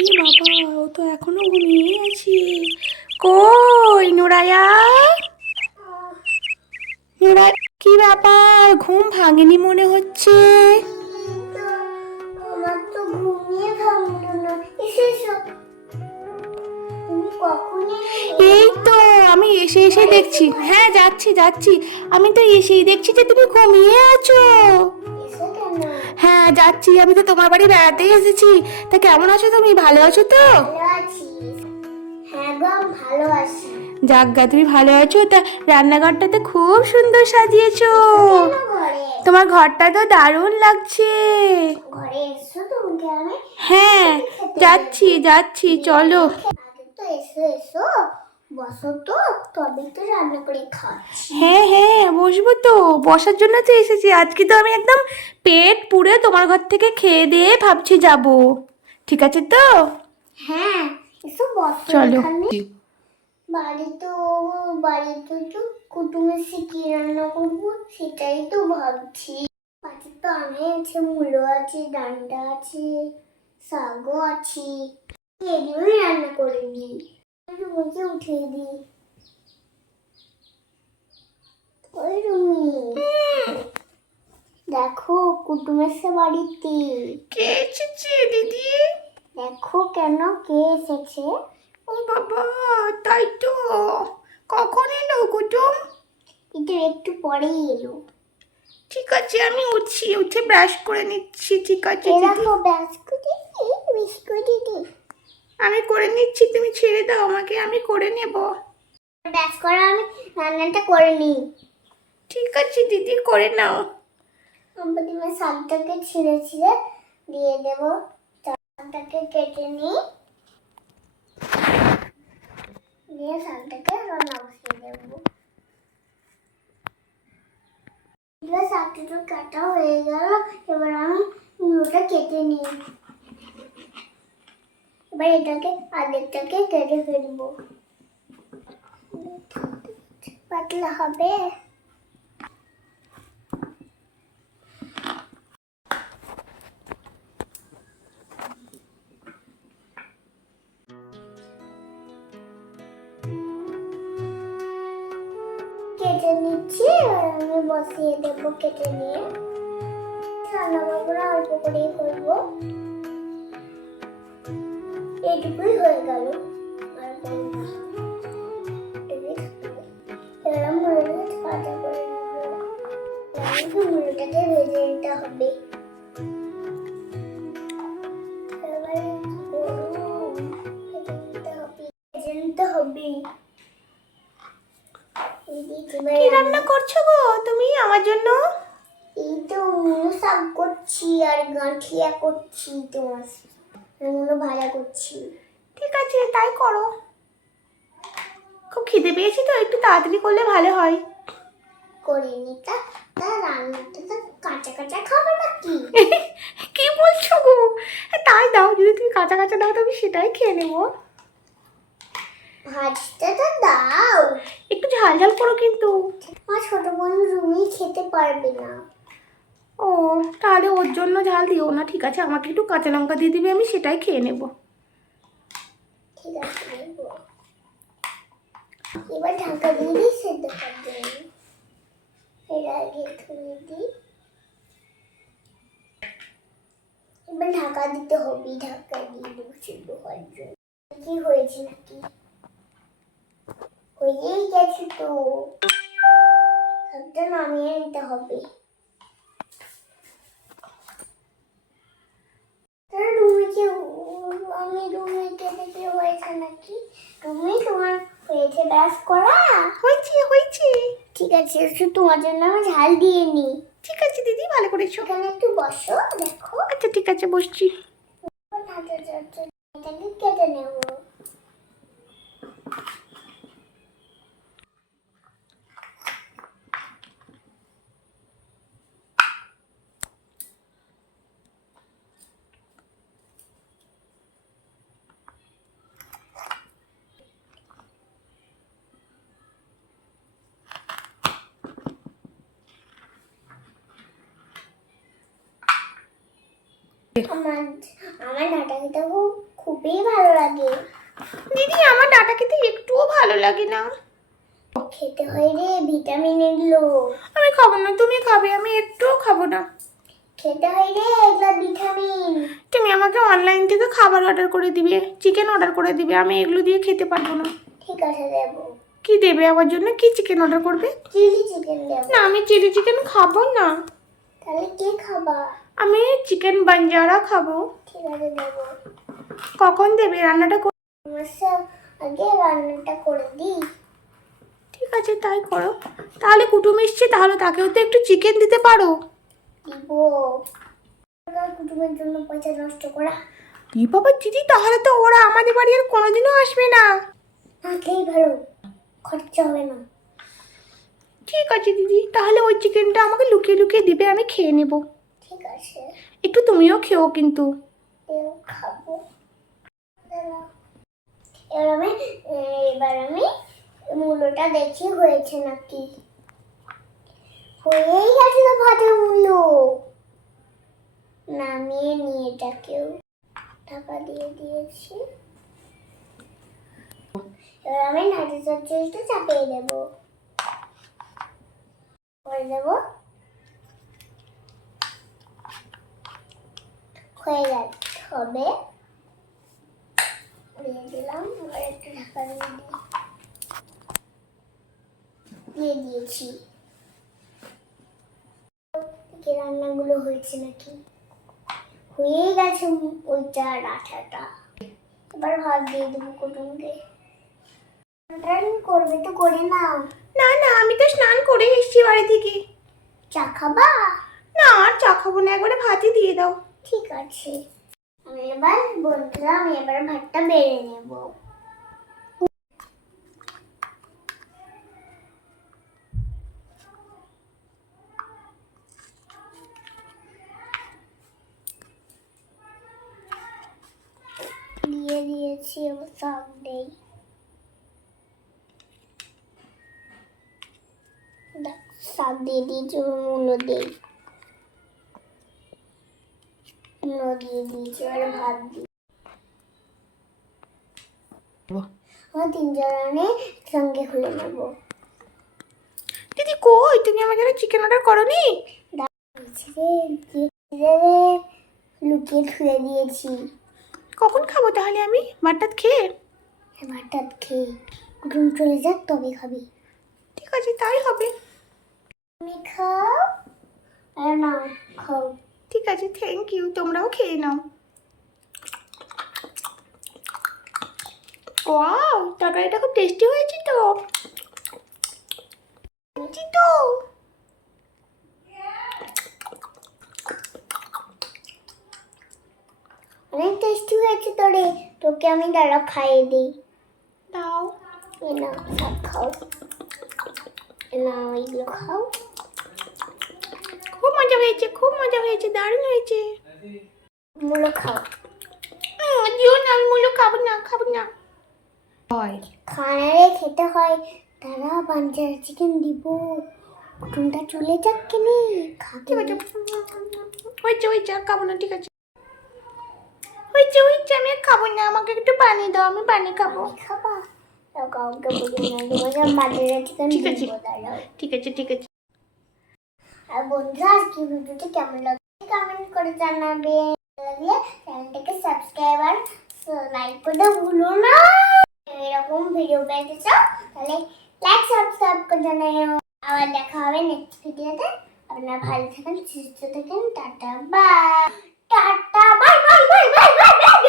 ই বাবা, ও তো এখনো ঘুমিয়ে আছে। কই নুরায়া? নুরা, কি ব্যাপার, ঘুম ভাঙেনি মনে হচ্ছে? আমার তো ঘুমিয়ে ভাঙলো না। এসে এসো। তুমি কখন এলে? এই তো আমি এসে এসে দেখছি। হ্যাঁ যাচ্ছি যাচ্ছি। আমি তো এসেই দেখছি যে তুমি ঘুমিয়ে আছো। এসো কেন? হ্যাঁ যাচ্ছি, আমি তো তোমার বাড়ি বেড়াতেই এসেছি। তা কেমন আছো তুমি, ভালো আছো তো? ভালো আছিস? হ্যাঁ গো, আমি ভালো আছি। যাজ্ঞা তুমি ভালো আছো? তা রান্নাঘরটাতে খুব সুন্দর সাজিয়েছো। কেন ঘরে? তোমার ঘরটা তো দারুণ লাগছে। ঘরে এসো, তোমাকে আমি হ্যাঁ যাচ্ছি যাচ্ছি, চলো। আগে তো এসো এসো, বসো তো, তবে তো রান্না করে খাচ্ছি। হ্যাঁ হ্যাঁ বসবো তো, বসার জন্য তো এসেছি। আজকে তো আমি একদম পেট পুরে তোমার ঘর থেকে খেয়ে দিয়ে ভাবছি যাব। ঠিক আছে তো? হ্যাঁ এসো, বসো চলো। এখানে। বাড়িতে তো কুটুম এসে কি রান্না করবো সেটাই তো ভাবছি। পাশে তো আমি আছে, মূলো আছে, ডান্ডা আছে, শাকও আছে। এগুলোই রান্না করে দিই, রুমিকে উঠিয়ে দিই। ওই রুমি, দেখো কুটুম এসে বাড়িতে। কে এসেছে দিদি? দেখো কেন, কে এসেছে। ও বাবা, তাই তো। কখন এলো কুটুম? এটা একটু পরেই এলো। ঠিক আছে, আমি উঠছি, উঠে ব্রাশ করে নিচ্ছি। ঠিক আছে এ দিদি, দেখো বিস্কুটি, বিস্কুটি দি। আমি করে নিচ্ছি, তুমি ছেড়ে দাও আমাকে, আমি করে নেব। ব্যাস করো, আমি রান্নাটা করে নিই। ঠিক আছে দিদি, করে নাও। আমি প্রথমে শাকটাকে ছিঁড়ে ছিঁড়ে দিয়ে দেবো। শাকটাকে কেটে নিই, দিয়ে শাকটাকে রান্না বসিয়ে দেবো। এবার শাকটা তো কাটা হয়ে গেল, এবার আমি মুলোটা কেটে নিই। এবার এটাকে আলুটাকে কেটে ফেলবো। পাতলা হবে। কেটে নিচ্ছি, আর আমি বসিয়ে দেবো কেটে নিয়ে। রান্না করবো না, অল্প করেই করবো। এইটুকুই হয়ে গেল, আর করবো না। এবার মুড়োটাকে ভাজা করে নেবো। মুড়োটাকে ভেজে নিতে হবে। এবারে কি করবো? ভেজে নিতে হবে। কি রান্না করছো গো তুমি আমার জন্য? এই তো মুলো শাক করছি আর গাঁঠিয়া করছি, তোমার মুলো ভাজা করছি। ঠিক আছে তাই করো। খুব খিদে পেয়েছি তো, একটু তাড়াতাড়ি করলে ভালো হয়। করে নি, তা রান্নাটা তো কাঁচা কাঁচা খাবে নাকি? কি বলছো গো? তাই দাও, যদি তুমি কাঁচা কাঁচা দাও তো আমি সেটাই খেয়ে নেবো। ভাজতে তো দাও। একটু ঝাল ঝাল করো কিন্তু। আমার ছোট বোন রুমি খেতে পারবে না। ও, তাহলে ওর জন্য ঝাল দিও না। ঠিক আছে, আমাকে একটু কাঁচা লঙ্কা দিয়ে দিবে, আমি সেটাই খেয়ে নেবো। ঠিক আছে, দেবো। এবার ঢাকা দিয়ে দিই সেদ্ধ করার জন্য। এর আগে ধুয়ে দিই। এবার ঢাকা দিতে হবে, ঢাকা দিয়ে দেবো সেদ্ধ হওয়ার জন্য। কি হয়েছে নাকি? হয়েই গেছে তো, সবটা নামিয়ে নিতে হবে। আমি রুমিকে দেখে হয়েছে নাকি? তুমি তোমার হয়েছে ব্যাস করা? হয়েছে হয়েছে। ঠিক আছে, একটু তোমার জন্য আমি ঝাল দিয়ে নি। ঠিক আছে দিদি, ভালো করেছো। এখানে একটু বসো, দেখো। আচ্ছা ঠিক আছে, বসছি। এটাকে কেটে নেব। আমার আমার ডাটা খেতে খুব খুবই ভালো লাগে। দিদি আমার ডাটা খেতে একটুও ভালো লাগে না। খেতে হয় রে, ভিটামিন এগুলো। আমি খাবো না, তুমি খাবে, আমি একটুও খাবো না। খেতে হয় রে, এগুলো ভিটামিন। তুমি আমাকে অনলাইন থেকে খাবার অর্ডার করে দিবে, চিকেন অর্ডার করে দিবে, আমি এগুলো দিয়ে খেতে পারবো না। ঠিক আছে, দেবো। কি দেবে আমার জন্য? কি চিকেন অর্ডার করবে? চিলি চিকেন দেবো। না, আমি চিলি চিকেন খাবো না। তাহলে কি খাবা? আমি চিকেন বাঞ্জারা খাবো। ঠিক আছে, দেবো। কখন দেবে? রান্নাটা আমার আগে রান্নাটা করে দিই। ঠিক আছে, তাই করো। তাহলে কুটুম এসছে, তাহলে তাকেও তো একটু চিকেন দিতে পারো। দিব। কুটুমের জন্য পয়সা নষ্ট করা। ই বাবা দিদি, তাহলে তো ওরা আমাদের বাড়ি আর কোনোদিনও আসবে না। খেলেই ভালো, খরচা হবে না। ঠিক আছে দিদি, তাহলে ওই চিকেনটা আমাকে লুকিয়ে লুকিয়ে দিবে, আমি খেয়ে নেব। ঠিক আছে, একটু তুমিও খেও কিন্তু। খাবো। এবার আমি মূলোটা দেখি হয়েছে নাকি। হয়েই গেছে তো ভাতের মূলো। নামিয়ে নিয়ে এটাকেও ঢাকা দিয়ে দিয়েছি। এবার আমি নাড়ু চচ্চড়িটা চাপিয়ে দেবো। করে দেবো। হয়ে গেল হবে। দিয়ে দিলাম, এবার একটু ঢাকা দিয়ে দিয়েছি। কি রান্নাগুলো হয়েছে নাকি? হয়ে গেছে ওইটা, আঠাটা। এবার ভাত দিয়ে দেবো কুটুমকে। করবে তো করে নাও। না না, আমি তো স্নান করে এসেছি বাড়ি থেকে। চা খাবা? না, আর চা খাবো না, একবারে ভাতই দিয়ে দাও। ঠিক আছে, আমি এবার ভাতটা বেড়ে নেব। দিয়ে দিয়েছি, এবার শাক দেই। শাক দিয়ে দিয়েছি, মূলো দেই। মূলো দিয়ে দিয়েছি, এবার ভাত দিই। আমরা তিনজনে একসঙ্গে খুলে নেব। দিদি কই, তুমি আমার জন্য চিকেন অর্ডার করোনি? লুকিয়ে ধুয়ে দিয়েছি। কখন খাবো তাহলে আমি ভাতটাত খেয়ে? ভাতটাত খেয়ে কুটুম চলে যাক তবে খাবি। ঠিক আছে, তাই হবে। তুমি খাও আর না খাও। ঠিক আছে, থ্যাংক ইউ, তোমরাও খেয়ে নাও। ওয়াও, তরকারিটা খুব টেস্টি হয়েছে তো। তো অনেক টেস্টি হয়েছে তোরে। তোকে আমি দাঁড়া খাইয়ে দিই। দাও। এ না, সব খাও। না, এইগুলো খাও। খুব মজা হয়েছে, খুব মজা হয়েছে, দারুণ হয়েছে। মূলো খাও। দিও না, আমি মূলো খাবো না, খাবো না। খানারে খেতে হয়। তারা বাঞ্জার চিকেন দিব। কুটুমটা চলে যাক কেনে খাবে। ঠিক আছে, হয়েছে হয়েছে, আর খাবো না, ঠিক আছে। হয়েছে হয়েছে, আমি আর খাবো না, আমাকে একটু পানি দাও, আমি পানি খাবো। খাবা? কাউকে বলি না, তোমার বাজারে চিকেন ঠিক আছে। দিব দাঁড়াও। ঠিক আছে, ঠিক আছে। আর বন্ধুরা, আজকে ভিডিওটি কেমন লাগবে কমেন্ট করে জানাবে। লাগলে চ্যানেলটাকে সাবস্ক্রাইব আর লাইক করতে ভুলো না। এরকম ভিডিও পেতে চাও তাহলে লাইক সাবস্ক্রাইব করে জানাও। আবার দেখা হবে নেক্সট ভিডিওতে। আপনারা ভালো থাকেন, সুস্থ থাকেন। Tata bye. Tata bye bye bye bye bye.